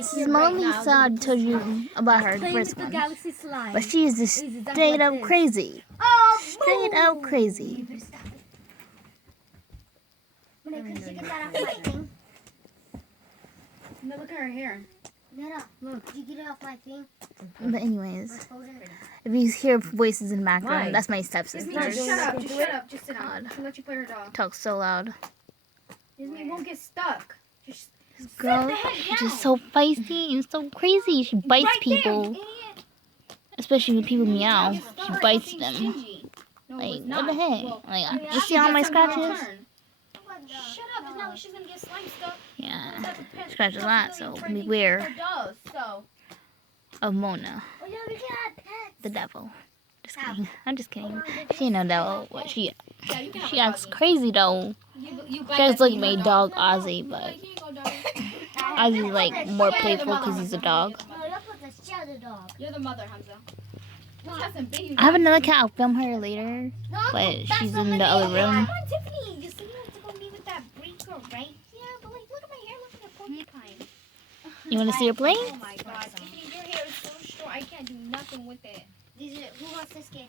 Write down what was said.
This is Mona Lisa. I told you about her the first one. But she is just straight up crazy. Straight up crazy. Look at her hair. Look, did you get it off my thing? But anyways, if you hear voices in the background, that's my stepsister. Shut up. Just shut up. Just sit down. She'll let you play her doll. Talks so loud. Yasmin won't get stuck. Just Girl, she's just so feisty and so crazy. She bites people. Especially when people meow. She bites them. Like, what the heck? Like, you see all my scratches? Shut up. It's not like she's going to get slime stuck. Yeah. Scratches a lot, so beware of Mona. The devil. Just kidding. I'm just kidding. She ain't no devil. What she acts crazy though. She acts like my dog Ozzy, but Ozzy's like more playful because he's a dog. You're the mother, Hamza. I have another cat. I'll film her later, but she's in the other room. Come on, Tiffany. You said you wanted to go meet with that breaker, right? Yeah, but like, look at my hair. Look like a porcupine. You want to see her playing? Oh my God, Tiffany, your hair is so short. I can't do nothing with it. Who wants this kid?